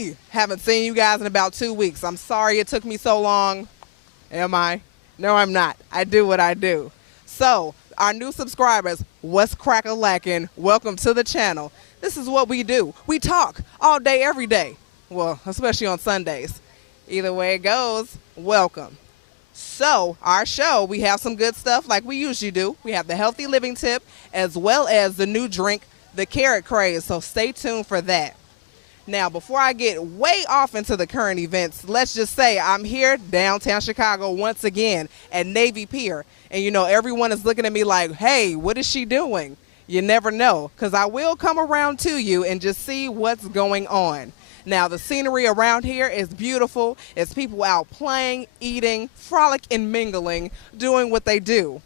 me. Haven't seen you guys in about 2 weeks. I'm sorry it took me so long. Am I? No, I'm not. I do what I do. So, our new subscribers, what's crack-a-lackin'? Welcome to the channel. This is what we do. We talk all day, every day. Well, especially on Sundays. Either way it goes, welcome. So, our show, we have some good stuff like we usually do. We have the healthy living tip as well as the new drink, the carrot craze. So, stay tuned for that. Now, before I get way off into the current events, let's just say I'm here downtown Chicago once again at Navy Pier. And, you know, everyone is looking at me like, hey, what is she doing? You never know, because I will come around to you and just see what's going on. Now, the scenery around here is beautiful. It's people out playing, eating, frolic and mingling, doing what they do.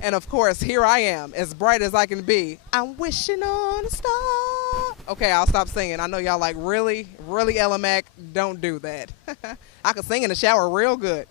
And, of course, here I am, as bright as I can be. I'm wishing on a star. Okay, I'll stop singing. I know y'all like, really, Ella Mac, don't do that. I can sing in the shower real good.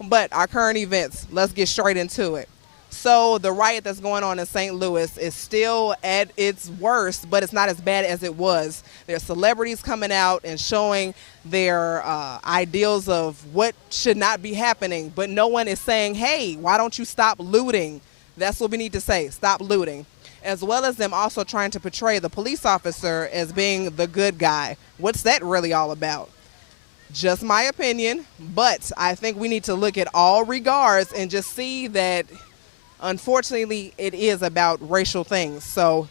But our current events, let's get straight into it. So the riot that's going on in St. Louis is still at its worst, but it's not as bad as it was. There's celebrities coming out and showing their ideals of what should not be happening, but no one is saying, hey, why don't you stop looting? That's what we need to say, stop looting. As well as them also trying to portray the police officer as being the good guy. What's that really all about? Just my opinion, but I think we need to look at all regards and just see that unfortunately, it is about racial things. So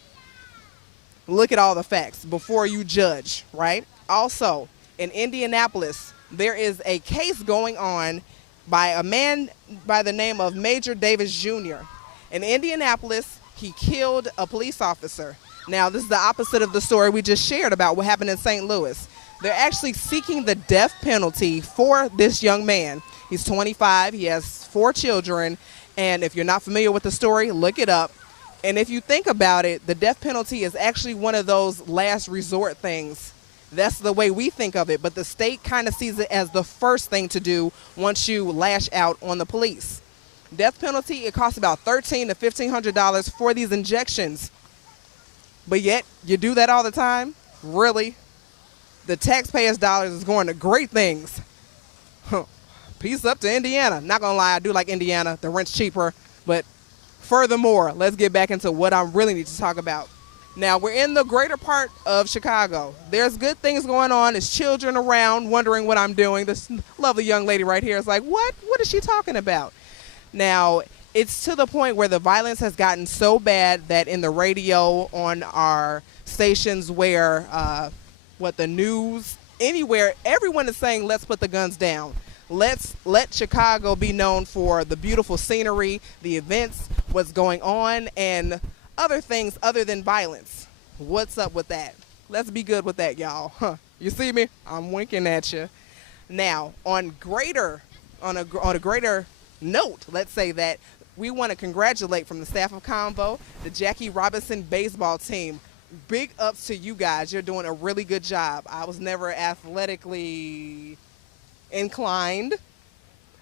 look at all the facts before you judge, right? Also, in Indianapolis, there is a case going on by a man by the name of Major Davis Jr. In Indianapolis, he killed a police officer. Now, this is the opposite of the story we just shared about what happened in St. Louis. They're actually seeking the death penalty for this young man. He's 25. He has 4 children. And if you're not familiar with the story, look it up. And if you think about it, the death penalty is actually one of those last resort things. That's the way we think of it. But the state kind of sees it as the first thing to do once you lash out on the police. Death penalty, it costs about $1,300 to $1,500 for these injections. But yet, you do that all the time? Really? The taxpayers' dollars is going to great things. Peace up to Indiana. Not gonna lie, I do like Indiana. The rent's cheaper. But furthermore, let's get back into what I really need to talk about. Now, we're in the greater part of Chicago. There's good things going on. There's children around wondering what I'm doing. This lovely young lady right here is like, what? What is she talking about? Now, it's to the point where the violence has gotten so bad that in the radio, on our stations where, the news, anywhere, everyone is saying, let's put the guns down. Let's let Chicago be known for the beautiful scenery, the events, what's going on, and other things other than violence. What's up with that? Let's be good with that, y'all. You see me? I'm winking at you. Now, on a greater note, let's say that we want to congratulate from the staff of C.O.N.V.O the Jackie Robinson baseball team. Big ups to you guys. You're doing a really good job. I was never athletically inclined.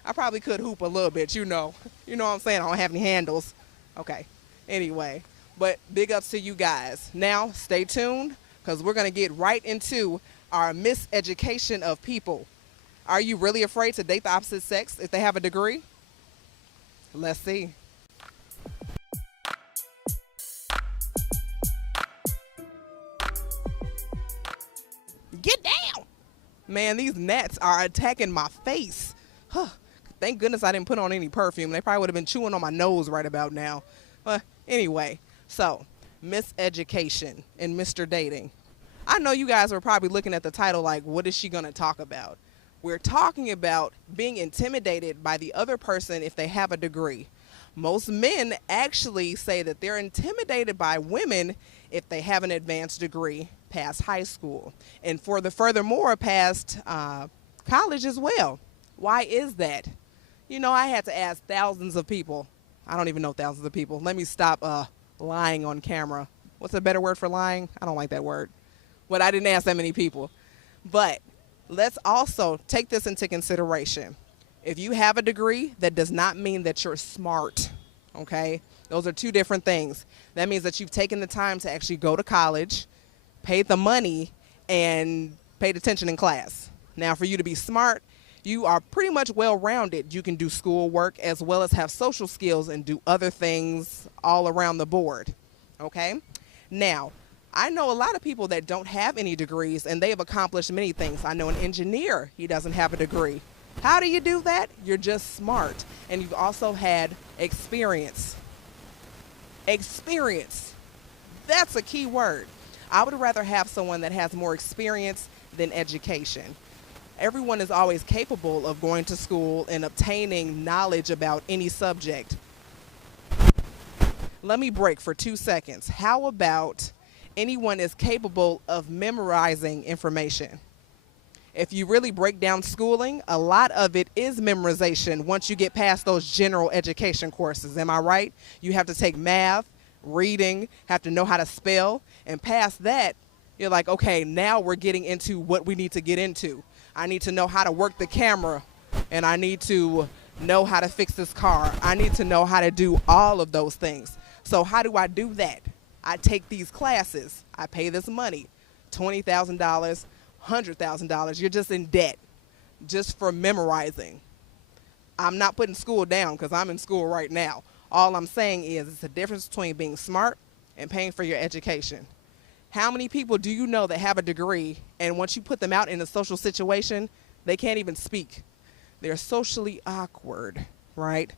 I probably could hoop a little bit, you know. You know what I'm saying? I don't have any handles. Okay. Anyway, but big ups to you guys. Now, stay tuned because we're going to get right into our miseducation of people. Are you really afraid to date the opposite sex if they have a degree? Let's see. Get down! Man, these gnats are attacking my face. Thank goodness I didn't put on any perfume. They probably would have been chewing on my nose right about now. But anyway, so miseducation and Mr. Dating. I know you guys were probably looking at the title like, what is she going to talk about? We're talking about being intimidated by the other person if they have a degree. Most men actually say that they're intimidated by women if they have an advanced degree past high school, and furthermore past college as well. Why is that? You know, I had to ask thousands of people. I don't even know thousands of people. Let me stop lying on camera. What's a better word for lying? I don't like that word. But I didn't ask that many people. But let's also take this into consideration. If you have a degree, that does not mean that you're smart, okay? Those are two different things. That means that you've taken the time to actually go to college, paid the money, and paid attention in class. Now, for you to be smart, you are pretty much well-rounded. You can do schoolwork as well as have social skills and do other things all around the board, okay? Now, I know a lot of people that don't have any degrees, and they have accomplished many things. I know an engineer, he doesn't have a degree. How do you do that? You're just smart, and you've also had experience. Experience. That's a key word. I would rather have someone that has more experience than education. Everyone is always capable of going to school and obtaining knowledge about any subject. Let me break for 2 seconds. How about anyone is capable of memorizing information? If you really break down schooling, a lot of it is memorization once you get past those general education courses. Am I right? You have to take math, reading, have to know how to spell, and past that, you're like, okay, now we're getting into what we need to get into. I need to know how to work the camera, and I need to know how to fix this car. I need to know how to do all of those things. So how do I do that? I take these classes. I pay this money, $20,000, $100,000. You're just in debt just for memorizing. I'm not putting school down because I'm in school right now. All I'm saying is it's a difference between being smart and paying for your education. How many people do you know that have a degree, and once you put them out in a social situation, they can't even speak? They're socially awkward, right?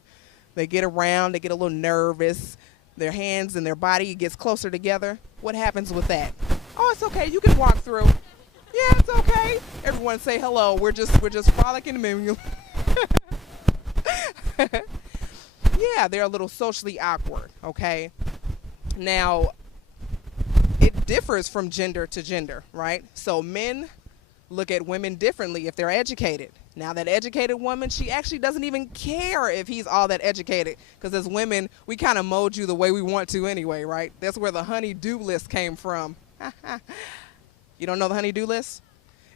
They get around, they get a little nervous, their hands and their body gets closer together. What happens with that? Oh, it's okay, you can walk through. Yeah, it's okay. Everyone say hello. We're just frolicking. Yeah, they're a little socially awkward, okay? Now, it differs from gender to gender, right? So men look at women differently if they're educated. Now, that educated woman, she actually doesn't even care if he's all that educated, because as women, we kind of mold you the way we want to anyway, right? That's where the honey-do list came from. You don't know the honey-do list?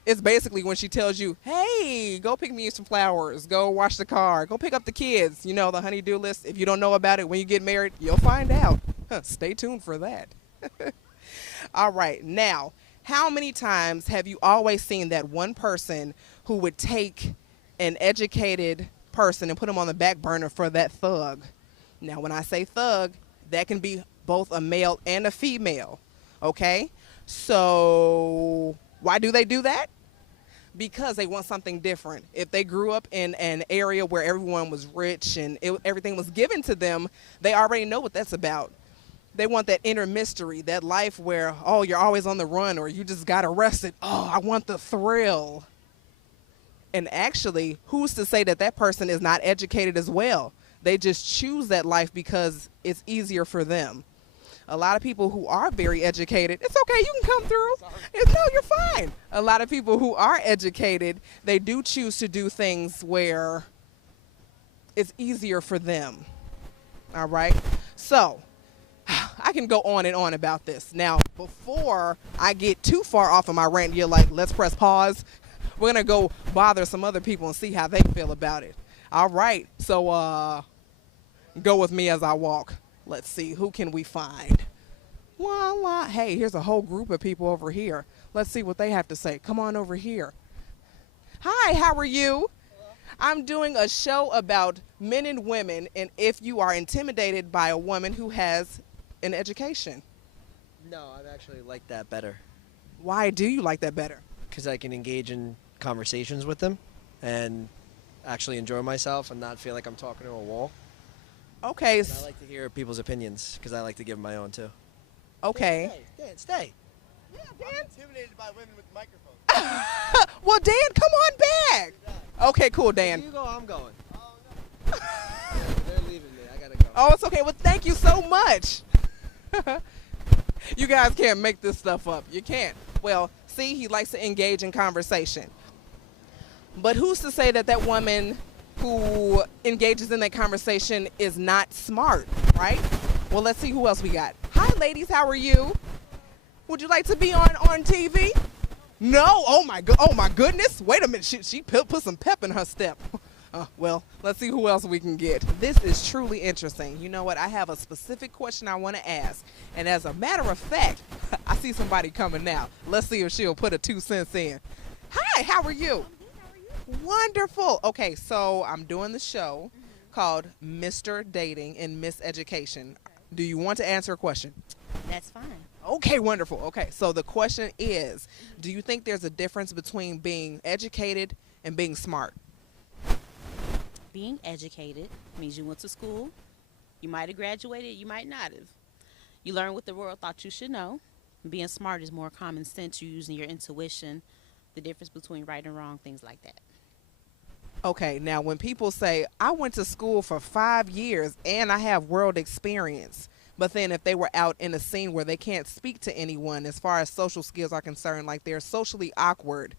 It's basically when she tells you, hey, go pick me some flowers, go wash the car, go pick up the kids. You know the honey-do list? If you don't know about it, when you get married, you'll find out. Stay tuned for that. All right, now, how many times have you always seen that one person who would take an educated person and put him on the back burner for that thug? Now, when I say thug, that can be both a male and a female, okay? So why do they do that? Because they want something different. If they grew up in an area where everyone was rich and everything was given to them, they already know what that's about. They want that inner mystery, that life where, oh, you're always on the run or you just got arrested. Oh, I want the thrill. And actually, who's to say that that person is not educated as well? They just choose that life because it's easier for them. A lot of people who are very educated, it's okay, you can come through. No, you're fine. A lot of people who are educated, they do choose to do things where it's easier for them. All right? So, I can go on and on about this. Now, before I get too far off of my rant, you're like, let's press pause. We're going to go bother some other people and see how they feel about it. All right. So, go with me as I walk. Let's see, who can we find? Voila. Hey, here's a whole group of people over here. Let's see what they have to say. Come on over here. Hi, how are you? Hello. I'm doing a show about men and women, and if you are intimidated by a woman who has an education. No, I actually like that better. Why do you like that better? Because I can engage in conversations with them and actually enjoy myself and not feel like I'm talking to a wall. Okay. And I like to hear people's opinions because I like to give my own too. Okay. Dan, stay. Yeah, Dan. I'm intimidated by women with microphones. Well, Dan, come on back. Okay, cool, Dan. If you go, I'm going. Oh, no. They're leaving me. I gotta go. Oh, it's okay. Well, thank you so much. You guys can't make this stuff up. You can't. Well, see, he likes to engage in conversation. But who's to say that that woman who engages in that conversation is not smart, right? Well, let's see who else we got. Hi, ladies. How are you? Would you like to be on TV? No. Oh my goodness. Wait a minute. She put some pep in her step. Well, let's see who else we can get. This is truly interesting. You know what? I have a specific question I want to ask. And as a matter of fact, I see somebody coming now. Let's see if she'll put a 2 cents in. Hi, how are you? Wonderful. Okay, so I'm doing the show called Mr. Dating and Miss Education. Do you want to answer a question? That's fine. Okay, wonderful. Okay, so the question is, do you think there's a difference between being educated and being smart? Being educated means you went to school. You might have graduated, you might not have. You learned what the world thought you should know. Being smart is more common sense. You're using your intuition, the difference between right and wrong, things like that. Okay, now when people say, I went to school for 5 years and I have world experience, but then if they were out in a scene where they can't speak to anyone as far as social skills are concerned, like they're socially awkward,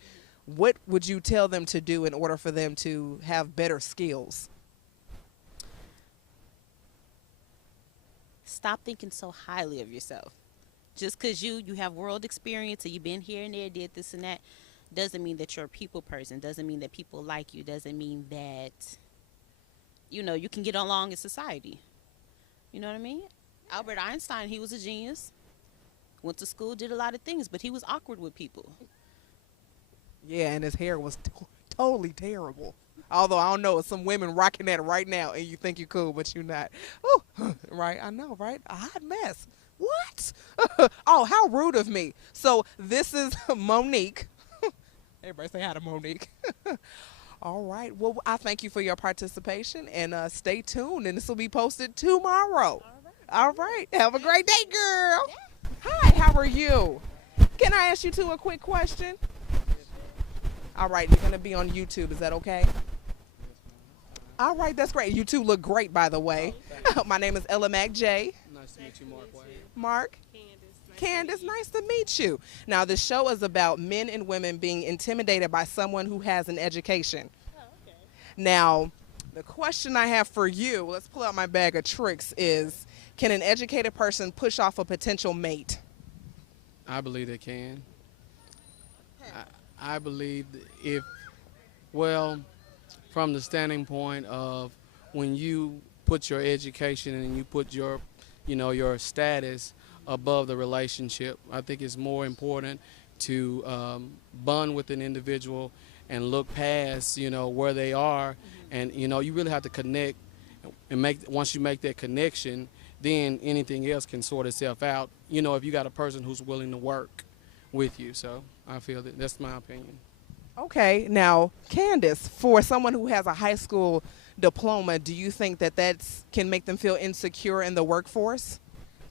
what would you tell them to do in order for them to have better skills? Stop thinking so highly of yourself. Just because you have world experience and you've been here and there, did this and that, doesn't mean that you're a people person. Doesn't mean that people like you. Doesn't mean that, you can get along in society. You know what I mean? Albert Einstein, he was a genius. Went to school, did a lot of things, but he was awkward with people. Yeah, and his hair was totally terrible. Although I don't know, some women rocking that right now, and you think you're cool, but you're not. Oh, right, I know, right? A hot mess. What? Oh, how rude of me. So this is Monique. Everybody say hi to Monique. All right. Well, I thank you for your participation, and stay tuned, and this will be posted tomorrow. All right. Have a great day, girl. Hi, how are you? Can I ask you two a quick question? All right, you're going to be on YouTube. Is that okay? All right, that's great. You two look great, by the way. My name is Ella Mac J. Nice to meet you, Mark. Mark? Candace, nice to meet you. Now, the show is about men and women being intimidated by someone who has an education. Oh, okay. Now, the question I have for you, let's pull out my bag of tricks, is can an educated person push off a potential mate? I believe they can. I believe from the standing point of when you put your education and you put your status above the relationship, I think it's more important to bond with an individual and look past, where they are, and you really have to connect and once you make that connection, then anything else can sort itself out. If you got a person who's willing to work with you, so I feel that's my opinion. Okay, now Candace, for someone who has a high school diploma, do you think that can make them feel insecure in the workforce?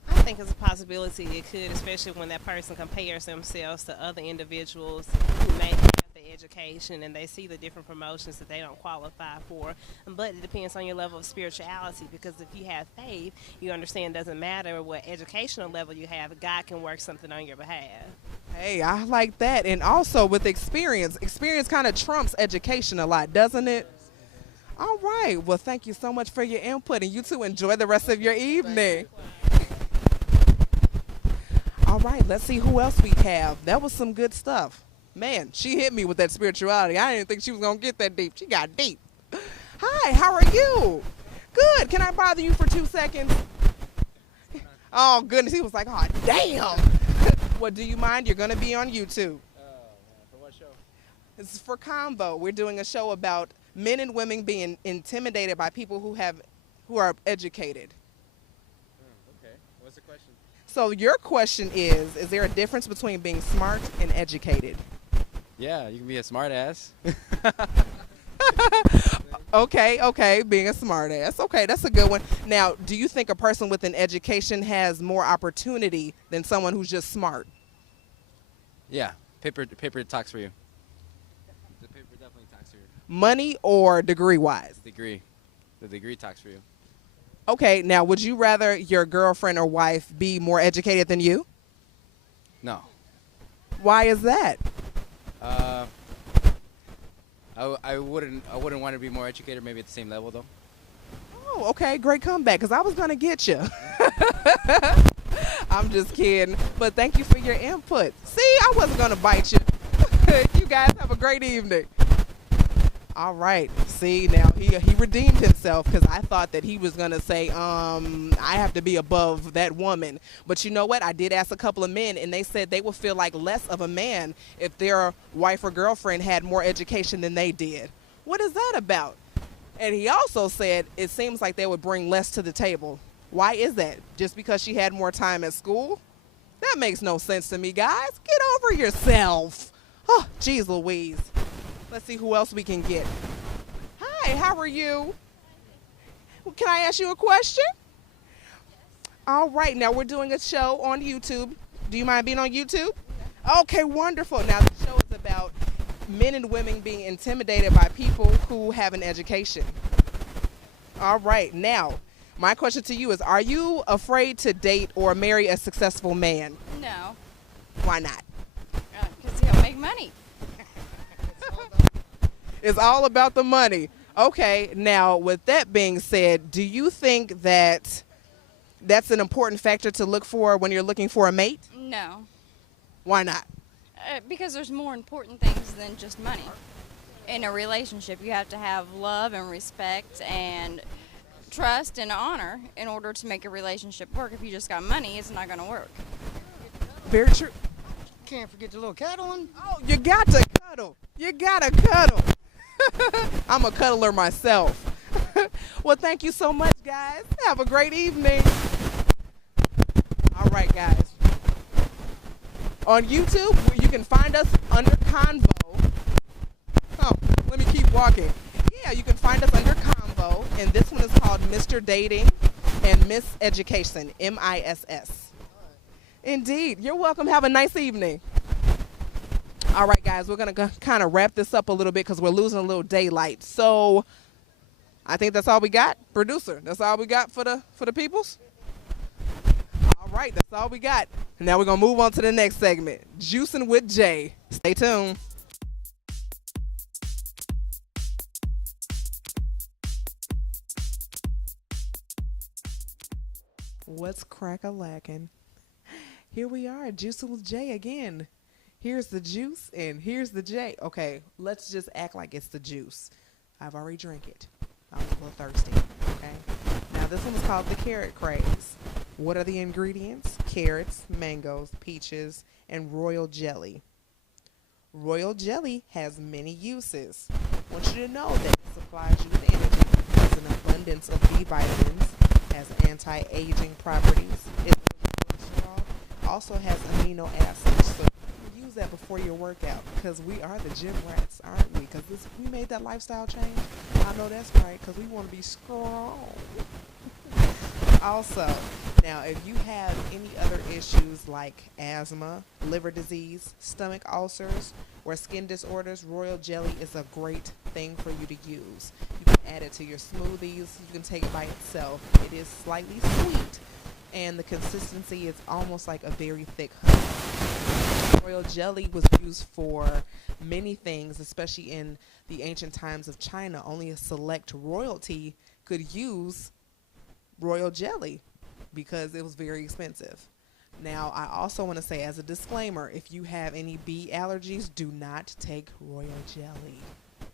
I think it's a possibility it could, especially when that person compares themselves to other individuals who may have the education and they see the different promotions that they don't qualify for. But it depends on your level of spirituality, because if you have faith, you understand it doesn't matter what educational level you have, God can work something on your behalf. Hey, I like that. And also with experience kind of trumps education a lot, doesn't it? All right. Well, thank you so much for your input, and you two enjoy the rest of your evening. All right, let's see who else we have. That was some good stuff. Man, she hit me with that spirituality. I didn't think she was going to get that deep. She got deep. Hi, how are you? Good. Can I bother you for 2 seconds? Oh, goodness. He was like, oh, damn. Well, do you mind? You're going to be on YouTube. For what show? This is for C.O.N.V.O. We're doing a show about men and women being intimidated by people who are educated. Okay. What's the question? So your question is there a difference between being smart and educated? Yeah, you can be a smart ass. Okay, being a smart ass. Okay, that's a good one. Now, do you think a person with an education has more opportunity than someone who's just smart? Yeah, paper talks for you. The paper definitely talks for you. Money or degree-wise? Degree. The degree talks for you. Okay, now would you rather your girlfriend or wife be more educated than you? No. Why is that? I wouldn't want to be more educated, maybe at the same level though. Oh, okay, great comeback, because I was going to get you. I'm just kidding, but thank you for your input. See, I wasn't going to bite you. You guys have a great evening. All right. See, now he redeemed himself because I thought that he was gonna say, I have to be above that woman. But you know what? I did ask a couple of men, and they said they would feel like less of a man if their wife or girlfriend had more education than they did. What is that about? And he also said it seems like they would bring less to the table. Why is that? Just because she had more time at school? That makes no sense to me, guys. Get over yourself. Oh, geez Louise. Let's see who else we can get. Hi, how are you? Can I ask you a question? All right, now we're doing a show on YouTube. Do you mind being on YouTube? Okay, wonderful. Now the show is about men and women being intimidated by people who have an education. All right, now my question to you is, are you afraid to date or marry a successful man? No, Why not? because he'll make money. It's all about the money. Okay, now with that being said, do you think that that's an important factor to look for when you're looking for a mate? No, Why not? because there's more important things than just money. In a relationship, you have to have love and respect and trust and honor in order to make a relationship work. If you just got money, it's not going to work. Very true. Can't forget the little cuddling. Oh, you got to cuddle. You got to cuddle. I'm a cuddler myself. Well, thank you so much, guys. Have a great evening. All right, guys. On YouTube, you can find us under C.O.N.V.O. Oh, let me keep walking. Yeah, you can find us under C.O.N.V.O. And this one is called Mr. Dating and Miss Education, MISS. Indeed. You're welcome. Have a nice evening. All right, guys, we're going to kind of wrap this up a little bit because we're losing a little daylight. So I think that's all we got. Producer, that's all we got for the peoples? All right, that's all we got. Now we're going to move on to the next segment, Juicing with Jay. Stay tuned. What's crack-a-lackin'? Here we are, Juicing with Jay again. Here's the juice and here's the J. Okay, let's just act like it's the juice. I've already drank it. I was a little thirsty. Okay. Now this one is called the carrot craze. What are the ingredients? Carrots, mangoes, peaches, and royal jelly. Royal jelly has many uses. I want you to know that it supplies you with energy, has an abundance of B vitamins, has anti-aging properties. It also has amino acids. So use that before your workout because we are the gym rats, aren't we? Because we made that lifestyle change. I know that's right because we want to be strong. Also, now if you have any other issues like asthma, liver disease, stomach ulcers, or skin disorders, royal jelly is a great thing for you to use. You can add it to your smoothies. You can take it by itself. It is slightly sweet, and the consistency is almost like a very thick honey. Royal jelly was used for many things, especially in the ancient times of China. Only a select royalty could use royal jelly because it was very expensive. Now, I also want to say as a disclaimer, if you have any bee allergies, do not take royal jelly.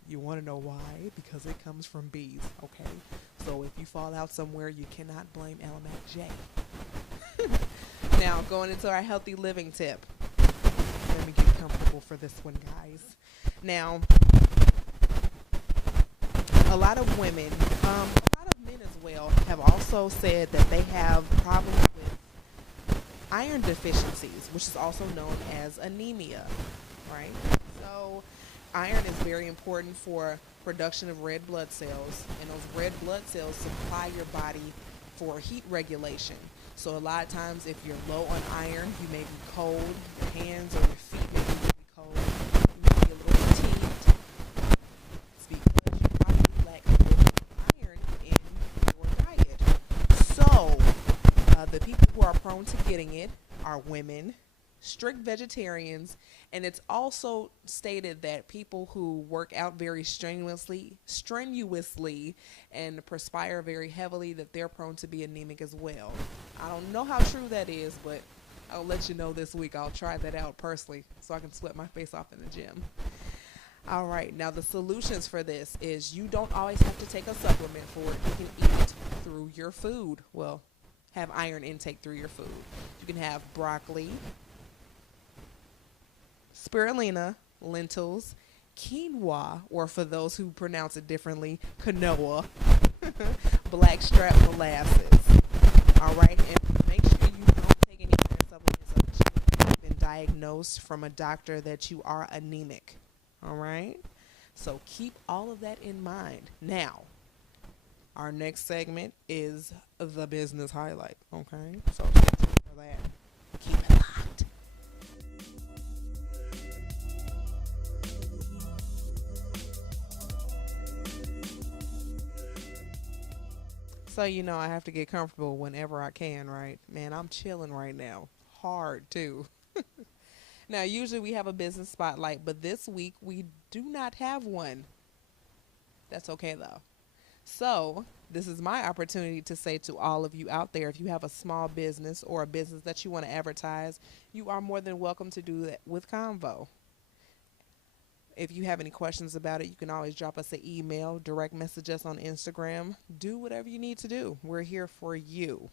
You want to know why? Because it comes from bees, okay? So if you fall out somewhere, you cannot blame LMAC J. Now, going into our healthy living tip. Let me get comfortable for this one, guys. Now, a lot of women, a lot of men as well, have also said that they have problems with iron deficiencies, which is also known as anemia, right? So iron is very important for production of red blood cells, and those red blood cells supply your body for heat regulation. So a lot of times if you're low on iron, you may be cold, your hands or your feet may be really cold, you may be a little fatigued. It's because you probably lack a little iron in your diet. So the people who are prone to getting it are women, strict vegetarians, and it's also stated that people who work out very strenuously and perspire very heavily, that they're prone to be anemic as well. I don't know how true that is, but I'll let you know this week. I'll try that out personally so I can sweat my face off in the gym. All right, now the solutions for this is you don't always have to take a supplement for it. You can eat through your food. Well, have iron intake through your food. You can have broccoli, spirulina, lentils, quinoa, or for those who pronounce it differently, quinoa, blackstrap molasses. All right, and make sure you don't take any iron supplements unless you've been diagnosed from a doctor that you are anemic. All right, so keep all of that in mind. Now, our next segment is the business highlight. Okay, so stay tuned for that. Keep it locked. So I have to get comfortable whenever I can, right? Man, I'm chilling right now. Hard too. Now, usually we have a business spotlight, but this week we do not have one. That's okay though. So, this is my opportunity to say to all of you out there, if you have a small business or a business that you want to advertise, you are more than welcome to do that with C.O.N.V.O. If you have any questions about it, you can always drop us an email, direct message us on Instagram. Do whatever you need to do. We're here for you.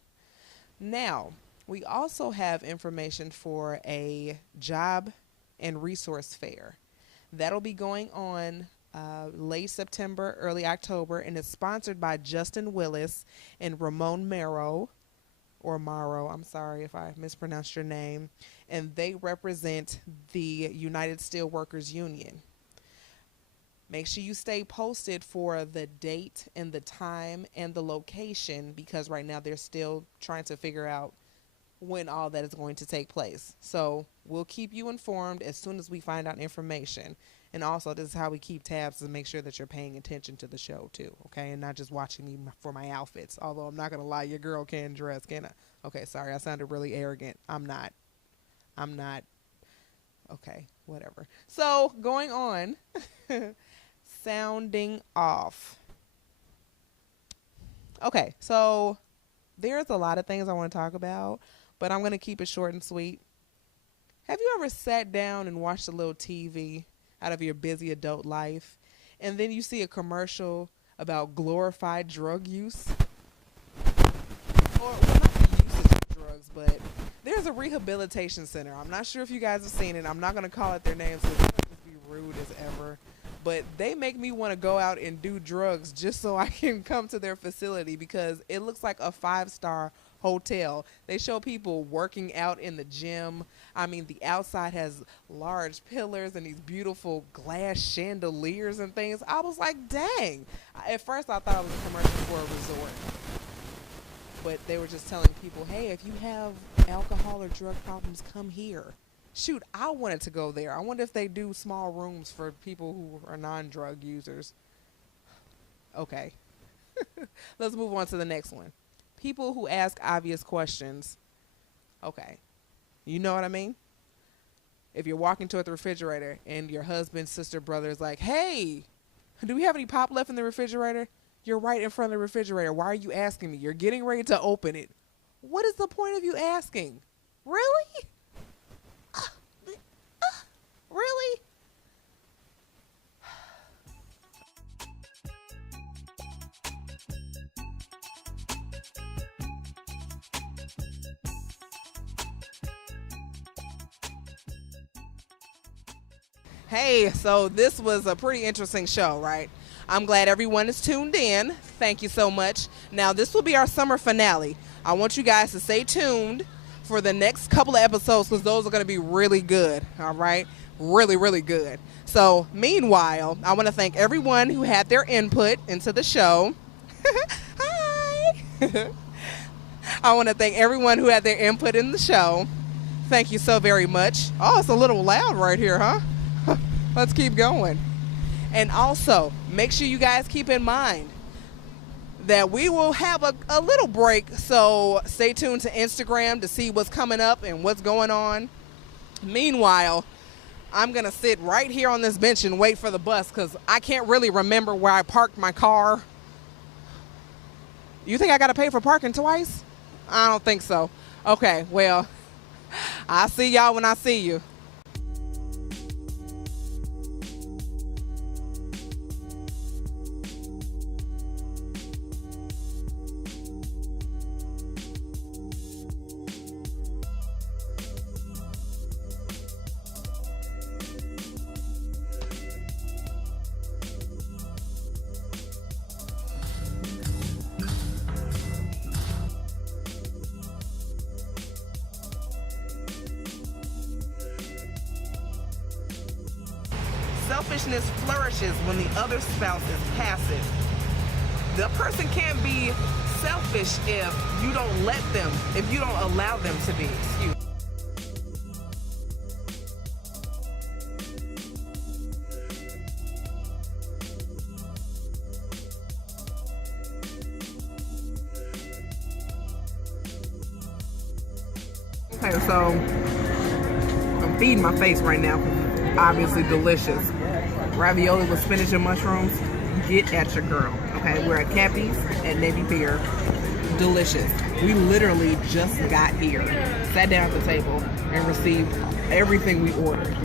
Now, we also have information for a job and resource fair. That'll be going on late September, early October, and it's sponsored by Justin Willis and Ramon Maro, or Morrow. I'm sorry if I mispronounced your name. And they represent the United Steelworkers Union. Make sure you stay posted for the date and the time and the location, because right now they're still trying to figure out when all that is going to take place. So we'll keep you informed as soon as we find out information. And also, this is how we keep tabs to make sure that you're paying attention to the show too, okay? And not just watching me for my outfits. Although I'm not going to lie, your girl can dress, can I? Okay, sorry, I sounded really arrogant. I'm not. Okay, whatever. So, going on. Sounding off. Okay, so there's a lot of things I want to talk about, but I'm going to keep it short and sweet. Have you ever sat down and watched a little TV out of your busy adult life, and then you see a commercial about glorified drug use? Or, well, not the usage of drugs, but there's a rehabilitation center. I'm not sure if you guys have seen it. I'm not going to call it their names because it's going to be rude as ever. But they make me want to go out and do drugs just so I can come to their facility, because it looks like a 5-star hotel. They show people working out in the gym. I mean, the outside has large pillars and these beautiful glass chandeliers and things. I was like, dang. At first I thought it was a commercial for a resort. But they were just telling people, hey, if you have alcohol or drug problems, come here. Shoot, I wanted to go there. I wonder if they do small rooms for people who are non-drug users. Okay. Let's move on to the next one. People who ask obvious questions. Okay. You know what I mean? If you're walking toward the refrigerator and your husband, sister, brother is like, hey, do we have any pop left in the refrigerator? You're right in front of the refrigerator. Why are you asking me? You're getting ready to open it. What is the point of you asking? Really? Really? Hey, so this was a pretty interesting show, right? I'm glad everyone is tuned in. Thank you so much. Now, this will be our summer finale. I want you guys to stay tuned for the next couple of episodes, because those are going to be really good, all right? Really, really good. So, meanwhile, I want to thank everyone who had their input into the show. Hi! I want to thank everyone who had their input in the show. Thank you so very much. Oh, it's a little loud right here, huh? Let's keep going. And also, make sure you guys keep in mind that we will have a little break, so stay tuned to Instagram to see what's coming up and what's going on. Meanwhile, I'm going to sit right here on this bench and wait for the bus, because I can't really remember where I parked my car. You think I got to pay for parking twice? I don't think so. Okay, well, I'll see y'all when I see you. Selfishness flourishes when the other spouse is passive. The person can't be selfish if you don't let them, if you don't allow them to be. Excuse me. Okay, so I'm feeding my face right now. Obviously delicious. Ravioli with spinach and mushrooms. Get at your girl. Okay, we're at Cappy's at Navy Pier. Delicious. We literally just got here, sat down at the table, and received everything we ordered.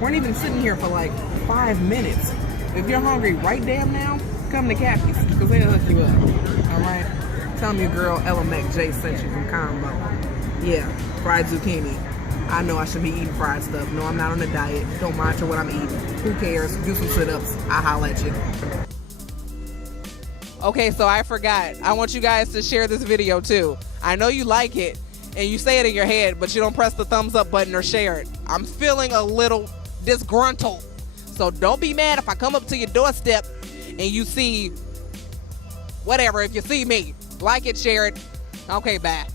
Weren't even sitting here for like 5 minutes. If you're hungry right damn now, come to Cappy's because they'll hook you up. All right. Tell me your girl Ella Mac J sent you from C.O.N.V.O. Yeah, fried zucchini. I know I should be eating fried stuff. No, I'm not on a diet. Don't monitor what I'm eating. Who cares? Do some sit-ups. I'll holla at you. Okay, so I forgot. I want you guys to share this video too. I know you like it and you say it in your head, but you don't press the thumbs up button or share it. I'm feeling a little disgruntled. So don't be mad if I come up to your doorstep and you see whatever. If you see me, like it, share it. Okay, bye.